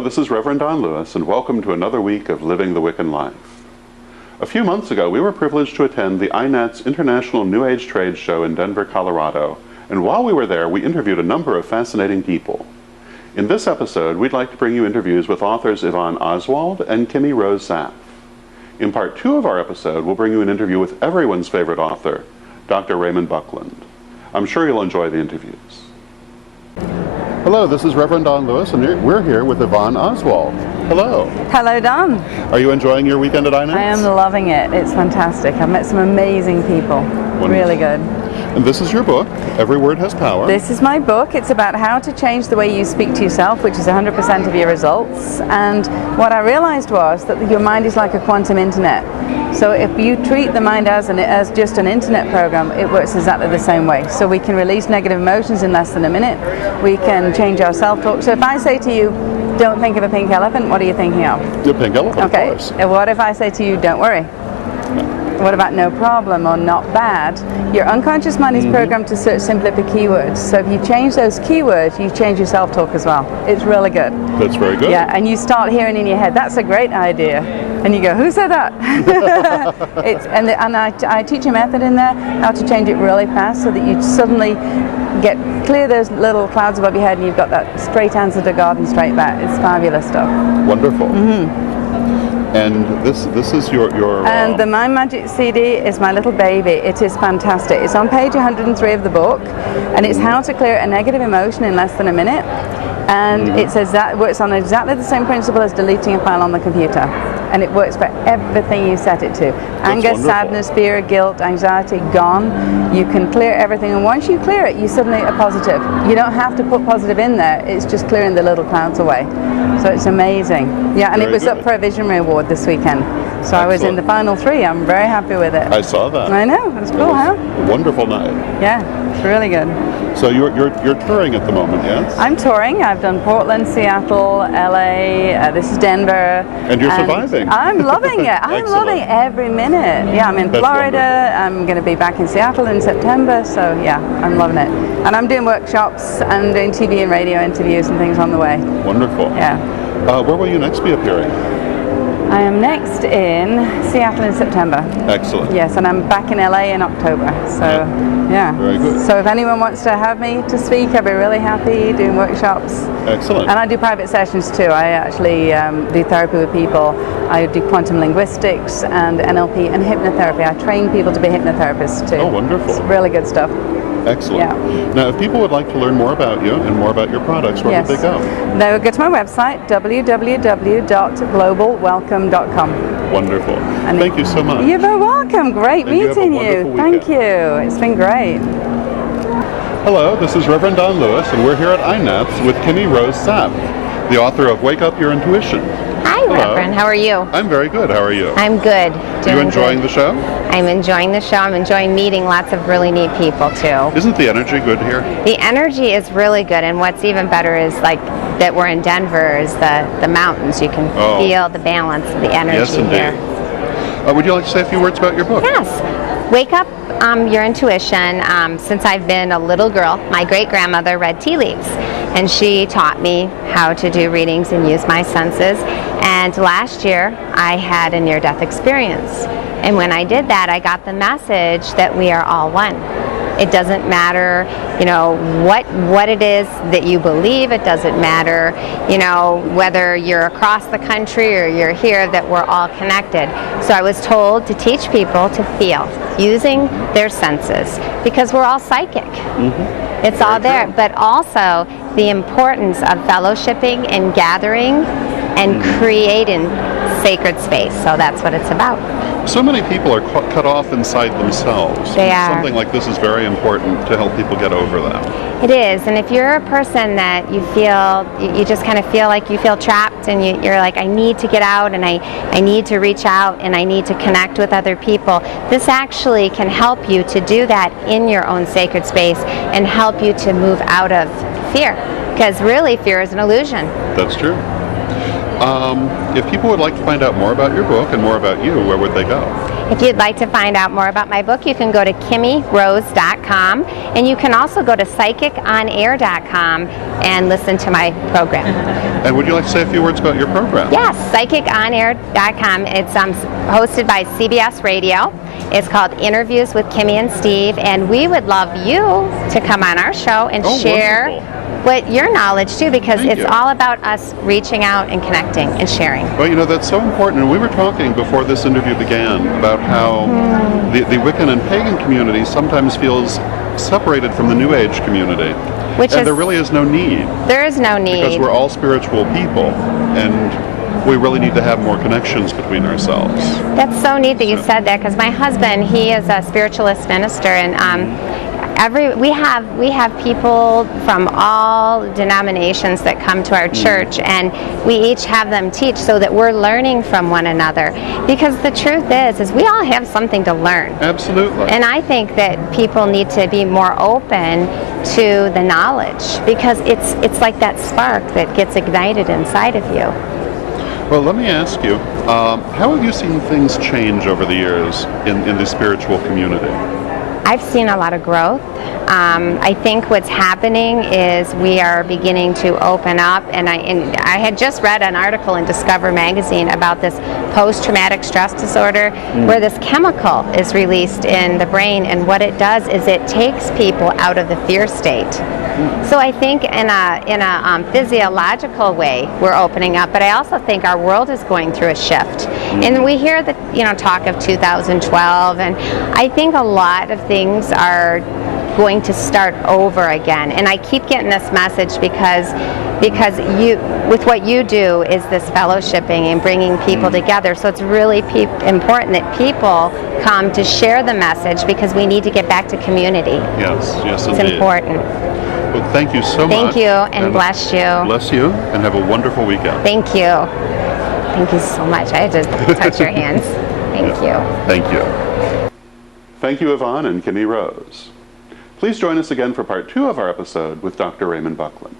Hello, this is Reverend Don Lewis, and welcome to another week of Living the Wiccan Life. A few months ago, we were privileged to attend the INAT's International New Age Trade Show in Denver, Colorado, and while we were there, we interviewed a number of fascinating people. In this episode, we'd like to bring you interviews with authors Yvonne Oswald and Kimmy Rose Zapp. In part 2 of our episode, we'll bring you an interview with everyone's favorite author, Dr. Raymond Buckland. I'm sure you'll enjoy the interviews. Hello, this is Reverend Don Lewis, and we're here with Yvonne Oswald. Hello. Hello, Don. Are you enjoying your weekend at INAT's? I am loving it. It's fantastic. I've met some amazing people. Wonderful. Really good. And this is your book, Every Word Has Power. This is my book. It's about how to change the way you speak to yourself, which is 100% of your results. And what I realized was that your mind is like a quantum internet. So if you treat the mind as just an internet program, it works exactly the same way. So we can release negative emotions in less than a minute. We can change our self-talk. So if I say to you, don't think of a pink elephant, what are you thinking of? The pink elephant, okay. Of course. What if I say to you, don't worry? What about no problem or not bad? Your unconscious mind is programmed to search simply for keywords. So if you change those keywords, you change your self-talk as well. It's really good. That's very good. Yeah, and you start hearing in your head, that's a great idea. And you go, who said that? I teach a method in there, how to change it really fast so that you suddenly clear those little clouds above your head and you've got that straight answer to God and straight back. It's fabulous stuff. Wonderful. And this is your and the Mind Magic CD is my little baby. It is fantastic. It's on page 103 of the book, and it's how to clear a negative emotion in less than a minute. And it says that works on exactly the same principle as deleting a file on the computer. And it works for everything you set it to. Anger, sadness, fear, guilt, anxiety, gone. You can clear everything, and once you clear it, you suddenly are positive. You don't have to put positive in there, it's just clearing the little clouds away. So it's amazing. Yeah, and it was up for a Visionary Award this weekend. So I was in the final 3. I'm very happy with it. I saw that. I know, it's cool, huh? A wonderful night. Yeah, it's really good. So you're touring at the moment, yes? I'm touring. I've done Portland, Seattle, LA, this is Denver. And you're surviving. I'm loving it. I'm loving every minute. Yeah, I'm in Florida. I'm going to be back in Seattle in September. So yeah, I'm loving it. And I'm doing workshops and doing TV and radio interviews and things on the way. Wonderful. Yeah. Where will you next be appearing? I am next in Seattle in September. Excellent. Yes, and I'm back in LA in October. So, yeah. Very good. So if anyone wants to have me to speak, I'd be really happy doing workshops. Excellent. And I do private sessions too. I actually do therapy with people. I do quantum linguistics and NLP and hypnotherapy. I train people to be hypnotherapists too. Oh, wonderful. It's really good stuff. Excellent. Yeah. Now, if people would like to learn more about you and more about your products, where would they go? They would go to my website, www.globalwelcome.com. Wonderful. And thank you so much. You're very welcome. Great meeting you. Thank you. It's been great. Hello, this is Reverend Don Lewis, and we're here at INAT's with Kimmy Rose Zapp, the author of Wake Up Your Intuition. Hi, Reverend. How are you? I'm very good. How are you? I'm good. Are you enjoying the show? I'm enjoying the show. I'm enjoying meeting lots of really neat people, too. Isn't the energy good here? The energy is really good, and what's even better is like that we're in Denver is the mountains. You can feel the balance of the energy here. Would you like to say a few words about your book? Yes. Wake Up Your Intuition. Since I've been a little girl, my great-grandmother read tea leaves, and she taught me how to do readings and use my senses. And last year, I had a near-death experience. And when I did that, I got the message that we are all one. It doesn't matter, you know, what it is that you believe. It doesn't matter, you know, whether you're across the country or you're here, that we're all connected. So I was told to teach people to feel using their senses because we're all psychic. It's all there, but also the importance of fellowshipping and gathering and creating sacred space. So that's what it's about. So many people are cut off inside themselves. They are. Something like this is very important to help people get over that. It is, and if you're a person that you feel, you just kind of feel like you feel trapped and you're like, I need to get out and I need to reach out and I need to connect with other people, this actually can help you to do that in your own sacred space and help you to move out of fear, because really fear is an illusion. That's true. If people would like to find out more about your book and more about you, where would they go? If you'd like to find out more about my book, you can go to kimmyrose.com, and you can also go to psychiconair.com and listen to my program. And would you like to say a few words about your program? Yes, psychiconair.com. It's hosted by CBS Radio. It's called Interviews with Kimmy and Steve, and we would love you to come on our show and share what your knowledge too, because it's all about us reaching out and connecting and sharing. Well, you know, that's so important. And we were talking before this interview began about how the Wiccan and pagan community sometimes feels separated from the New Age community. And there really is no need. There is no need. Because we're all spiritual people, and we really need to have more connections between ourselves. That's so neat that you said that, because my husband, he is a spiritualist minister, and we have people from all denominations that come to our church, and we each have them teach so that we're learning from one another. Because the truth is we all have something to learn. Absolutely. And I think that people need to be more open to the knowledge, because it's like that spark that gets ignited inside of you. Well, let me ask you, how have you seen things change over the years in the spiritual community? I've seen a lot of growth. I think what's happening is we are beginning to open up, and I had just read an article in Discover magazine about this post-traumatic stress disorder, where this chemical is released in the brain, and what it does is it takes people out of the fear state. So I think in a physiological way we're opening up, but I also think our world is going through a shift. And we hear the talk of 2012, and I think a lot of things are going to start over again. And I keep getting this message because you, with what you do, is this fellowshipping and bringing people together. So it's really important that people come to share the message, because we need to get back to community. Yes, it's indeed. Important. Well, thank you so much. Thank you, and bless you. Bless you, and have a wonderful weekend. Thank you. Thank you so much. I had to touch your hands. Thank you. Thank you. Thank you, Yvonne and Kimmy Rose. Please join us again for part 2 of our episode with Dr. Raymond Buckland.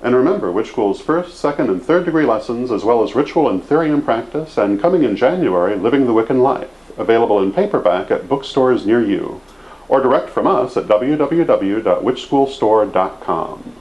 And remember, Witch School's first, second, and third degree lessons, as well as ritual and therium practice, and coming in January, Living the Wiccan Life, available in paperback at bookstores near you, or direct from us at www.witchschoolstore.com.